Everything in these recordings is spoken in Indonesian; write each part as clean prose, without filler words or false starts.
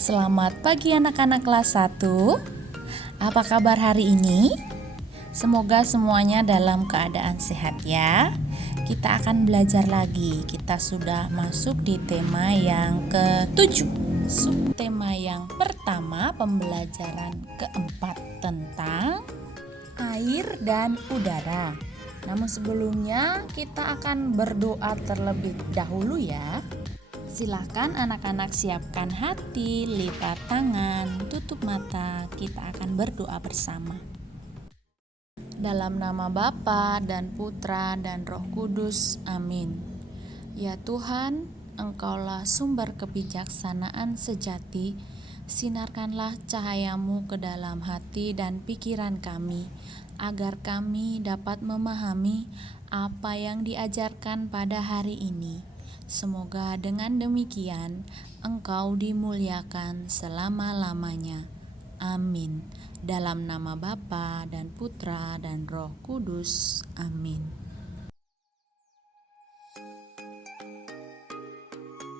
Selamat pagi anak-anak kelas 1. Apa kabar hari ini? Semoga semuanya dalam keadaan sehat ya. Kita akan belajar lagi. Kita sudah masuk di tema yang ke-7. Subtema yang pertama, pembelajaran keempat tentang air dan udara. Namun sebelumnya kita akan berdoa terlebih dahulu ya. Silakan anak-anak siapkan hati, lipat tangan, tutup mata. Kita akan berdoa bersama. Dalam nama Bapa dan Putra dan Roh Kudus. Amin. Ya Tuhan, Engkaulah sumber kebijaksanaan sejati. Sinarkanlah cahayamu ke dalam hati dan pikiran kami, agar kami dapat memahami apa yang diajarkan pada hari ini. Semoga dengan demikian Engkau dimuliakan selama-lamanya. Amin. Dalam nama Bapa dan Putra dan Roh Kudus. Amin.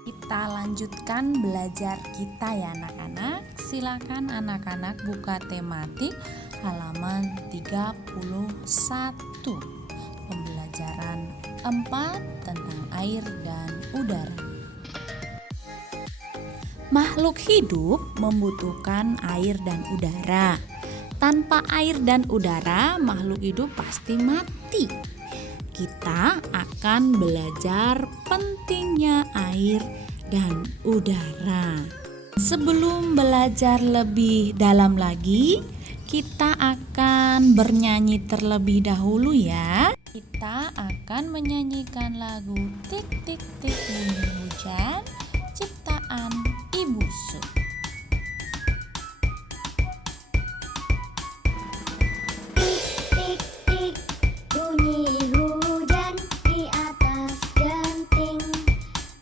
Kita lanjutkan belajar kita ya anak-anak. Silakan anak-anak buka tematik halaman 31. Pembelajaran 4 tentang air dan udara. Makhluk hidup membutuhkan air dan udara. Tanpa air dan udara, makhluk hidup pasti mati. Kita akan belajar pentingnya air dan udara. Sebelum belajar lebih dalam lagi, kita akan bernyanyi terlebih dahulu ya. Kita akan menyanyikan lagu Tik Tik Tik Bunyi Hujan ciptaan Ibu Su. Tik tik bunyi hujan di atas genting.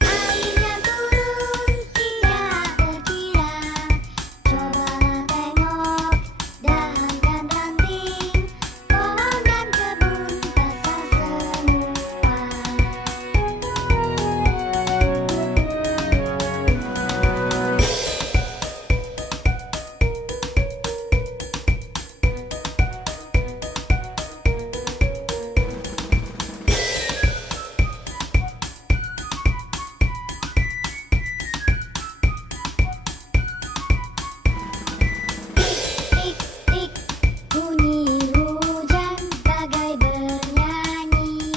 Airnya turun tidak terkira. Cobalah tengok dahan dan ranting, pohon dan kebun basah semua. Tik tik bunyi hujan bagai bernyanyi.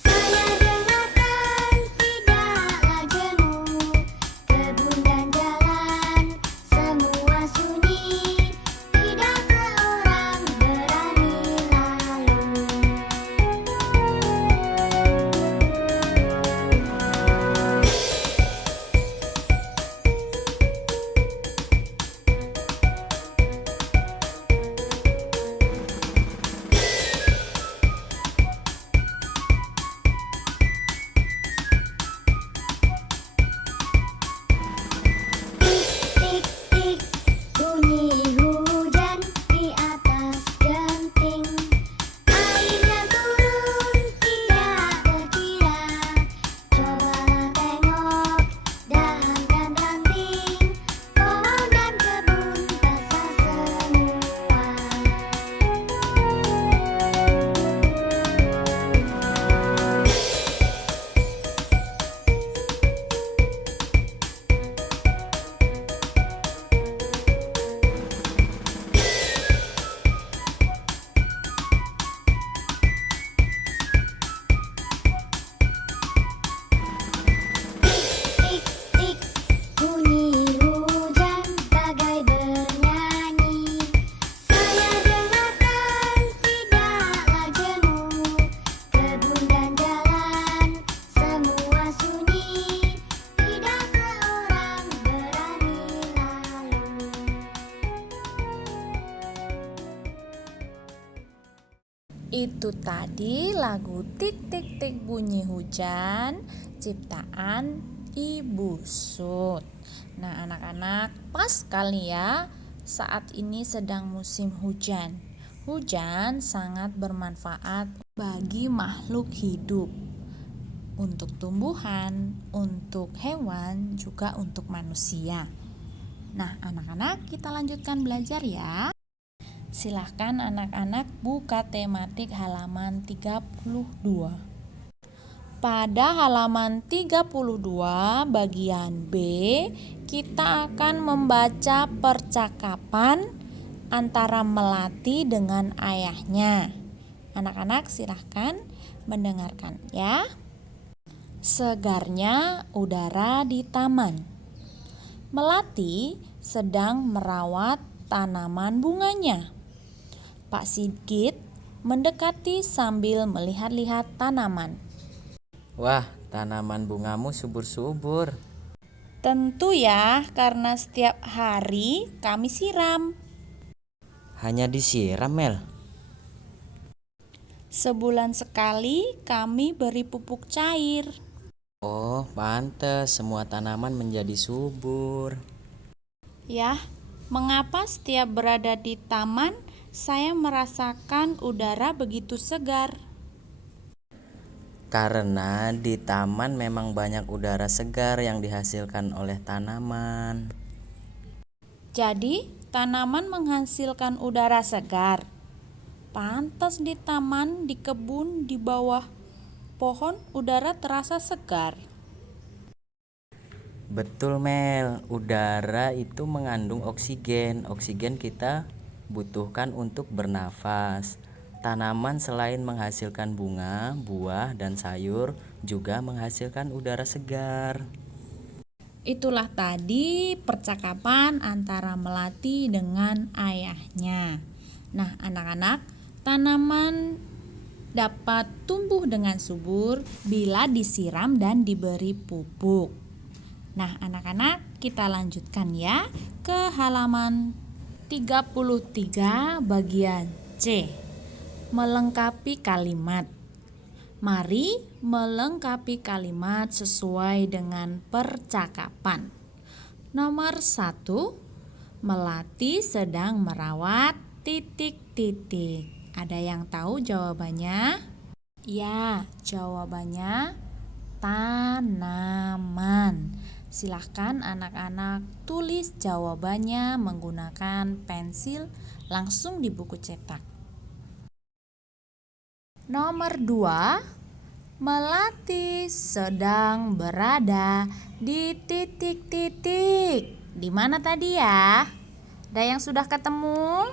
Saya dengarkan tidaklah jemu. Kebun dan jalan semua sunyi. Tidak seorang berani lalu. Tik tik bunyi hujan di atas genting. Airnya turun tidak terkira. Cobalah tengok dahan dan ranting, pohon dan kebun basah semua. Tik tik bunyi hujan bagai bernyanyi. Saya dengarkan tidaklah jemu. Kebun dan jalan semua sunyi. Tidak seorang berani lalu. Itu tadi lagu Tik Tik Tik Bunyi Hujan ciptaan Ibu Sud. Nah anak-anak, pas kali ya, saat ini sedang musim hujan. Hujan sangat bermanfaat bagi makhluk hidup, untuk tumbuhan, untuk hewan, juga untuk manusia. Nah, anak-anak, kita lanjutkan belajar ya. Silahkan anak-anak buka tematik halaman 32. Pada halaman 32 bagian B, kita akan membaca percakapan antara Melati dengan ayahnya. Anak-anak silahkan mendengarkan ya. Segarnya udara di taman. Melati sedang merawat tanaman bunganya. Pak Sigit mendekati sambil melihat-lihat tanaman. Wah, tanaman bungamu subur-subur. Tentu ya, karena setiap hari kami siram. Hanya disiram, Mel. Sebulan sekali kami beri pupuk cair. Oh, pantes semua tanaman menjadi subur. Ya, mengapa setiap berada di taman saya merasakan udara begitu segar? Karena di taman memang banyak udara segar yang dihasilkan oleh tanaman. Jadi, tanaman menghasilkan udara segar. Pantas di taman, di kebun, di bawah pohon udara terasa segar. Betul, Mel. Udara itu mengandung oksigen. Oksigen kita butuhkan untuk bernafas. Tanaman selain menghasilkan bunga, buah, dan sayur juga menghasilkan udara segar. Itulah tadi percakapan antara Melati dengan ayahnya. Nah, anak-anak, tanaman dapat tumbuh dengan subur bila disiram dan diberi pupuk. Nah, anak-anak, kita lanjutkan ya ke halaman 33 bagian C. Melengkapi kalimat. Mari melengkapi kalimat sesuai dengan percakapan. Nomor 1, Melati sedang merawat ... Ada yang tahu jawabannya? Ya, jawabannya tanaman. Silahkan anak-anak tulis jawabannya menggunakan pensil langsung di buku cetak. Nomor 2, Melati sedang berada di ... Di mana tadi ya? Ada yang sudah ketemu?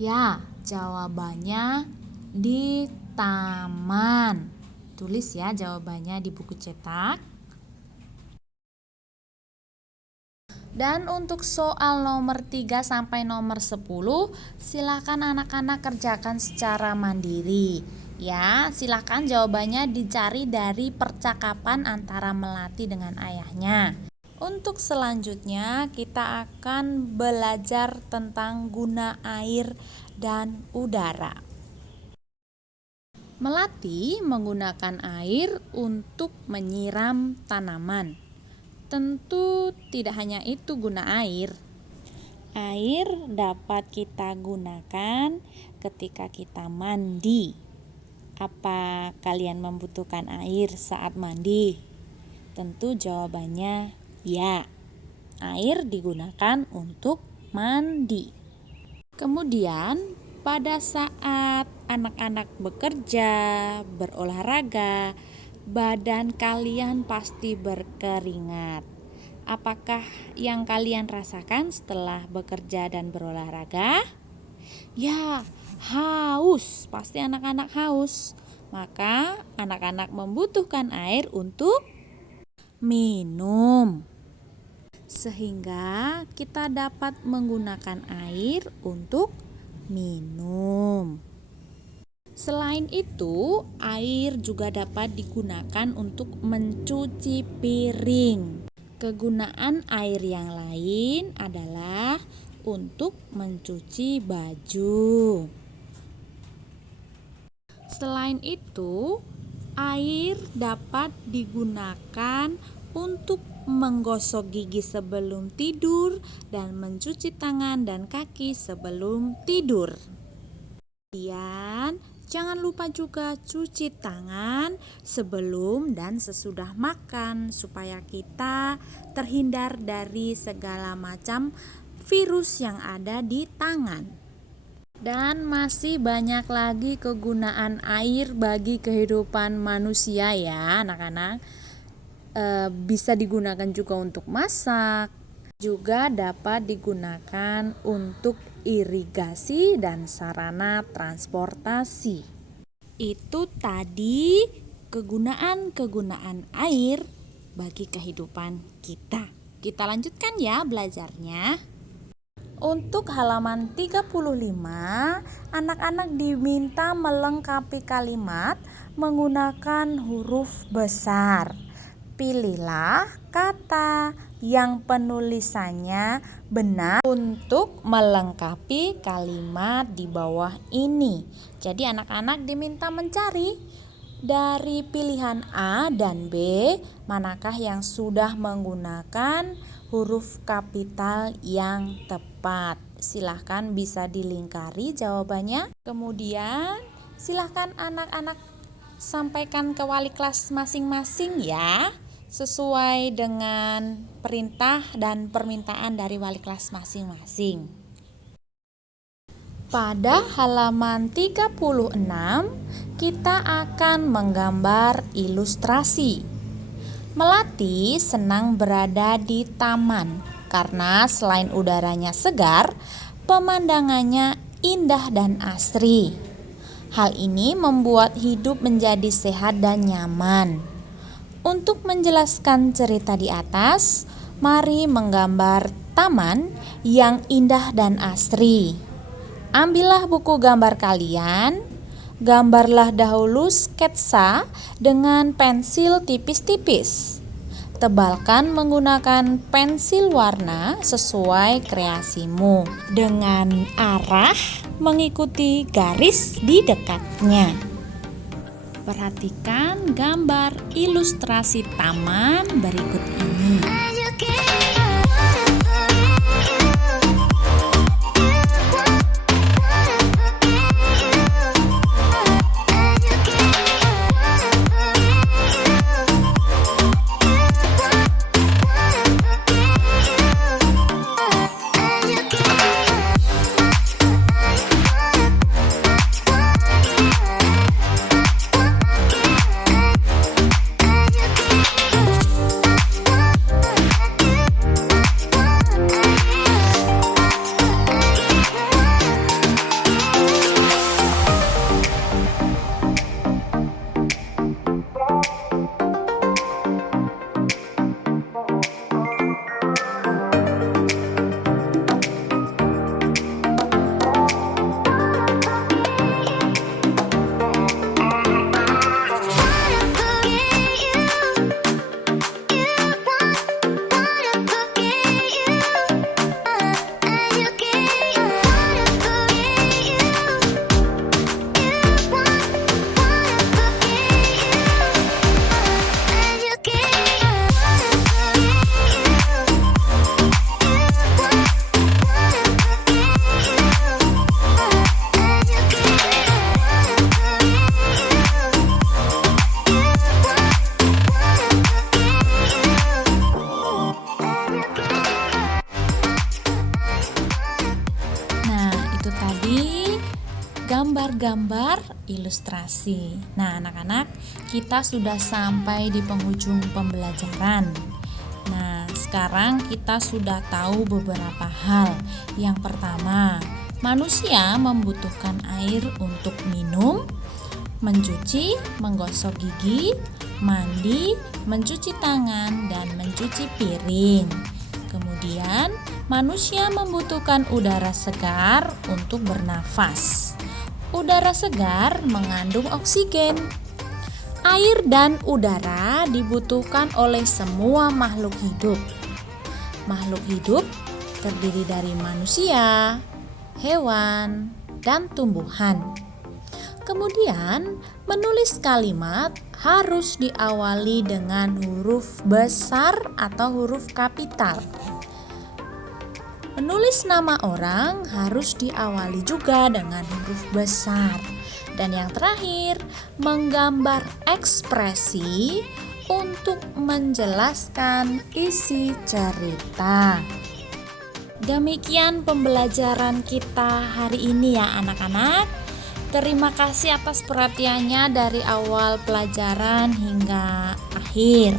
Ya, jawabannya di taman. Tulis ya jawabannya di buku cetak. Dan untuk soal nomor 3 sampai nomor 10, silakan anak-anak kerjakan secara mandiri. Ya, silakan jawabannya dicari dari percakapan antara Melati dengan ayahnya. Untuk selanjutnya kita akan belajar tentang guna air dan udara. Melati menggunakan air untuk menyiram tanaman. Tentu tidak hanya itu guna air. Air dapat kita gunakan ketika kita mandi. Apa kalian membutuhkan air saat mandi? Tentu jawabannya ya. Air digunakan untuk mandi. Kemudian pada saat anak-anak bekerja, berolahraga, badan kalian pasti berkeringat. Apakah yang kalian rasakan setelah bekerja dan berolahraga? Ya, haus. Pasti anak-anak haus. Maka anak-anak membutuhkan air untuk minum. Sehingga kita dapat menggunakan air untuk minum. Selain itu, air juga dapat digunakan untuk mencuci piring. Kegunaan air yang lain adalah untuk mencuci baju. Selain itu, air dapat digunakan untuk menggosok gigi sebelum tidur dan mencuci tangan dan kaki sebelum tidur. Kemudian Jangan lupa juga cuci tangan sebelum dan sesudah makan supaya kita terhindar dari segala macam virus yang ada di tangan. Dan masih banyak lagi kegunaan air bagi kehidupan manusia ya anak-anak. Bisa digunakan juga untuk masak, juga dapat digunakan untuk irigasi dan sarana transportasi. Itu tadi kegunaan-kegunaan air bagi kehidupan kita. Kita lanjutkan ya belajarnya. Untuk halaman 35, anak-anak diminta melengkapi kalimat menggunakan huruf besar. Pilihlah kata yang penulisannya benar untuk melengkapi kalimat di bawah ini. Jadi anak-anak diminta mencari dari pilihan A dan B, manakah yang sudah menggunakan huruf kapital yang tepat. Silahkan bisa dilingkari jawabannya. Kemudian silahkan anak-anak sampaikan ke wali kelas masing-masing ya, sesuai dengan perintah dan permintaan dari wali kelas masing-masing. Pada halaman 36, kita akan menggambar ilustrasi. Melati senang berada di taman karena selain udaranya segar, pemandangannya indah dan asri. Hal ini membuat hidup menjadi sehat dan nyaman. Untuk menjelaskan cerita di atas, mari menggambar taman yang indah dan asri. Ambillah buku gambar kalian, gambarlah dahulu sketsa dengan pensil tipis-tipis. Tebalkan menggunakan pensil warna sesuai kreasimu dengan arah mengikuti garis di dekatnya. Perhatikan gambar ilustrasi taman berikut ini. Gambar ilustrasi. Nah, anak-anak, kita sudah sampai di penghujung pembelajaran. Nah, sekarang kita sudah tahu beberapa hal. Yang pertama, manusia membutuhkan air untuk minum, mencuci, menggosok gigi, mandi, mencuci tangan, dan mencuci piring. Kemudian, manusia membutuhkan udara segar untuk bernafas. Udara segar mengandung oksigen. Air dan udara dibutuhkan oleh semua makhluk hidup. Makhluk hidup terdiri dari manusia, hewan, dan tumbuhan. Kemudian, menulis kalimat harus diawali dengan huruf besar atau huruf kapital. Menulis nama orang harus diawali juga dengan huruf besar. Dan yang terakhir, menggambar ekspresi untuk menjelaskan isi cerita. Demikian pembelajaran kita hari ini ya anak-anak. Terima kasih atas perhatiannya dari awal pelajaran hingga akhir.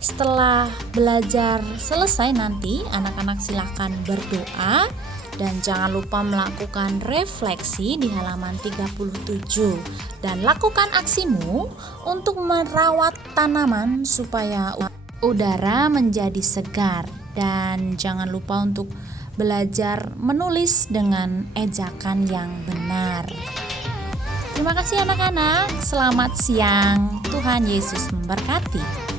Setelah belajar selesai nanti, anak-anak silakan berdoa dan jangan lupa melakukan refleksi di halaman 37 dan lakukan aksimu untuk merawat tanaman supaya udara menjadi segar, dan jangan lupa untuk belajar menulis dengan ejakan yang benar. Terima kasih anak-anak, selamat siang, Tuhan Yesus memberkati.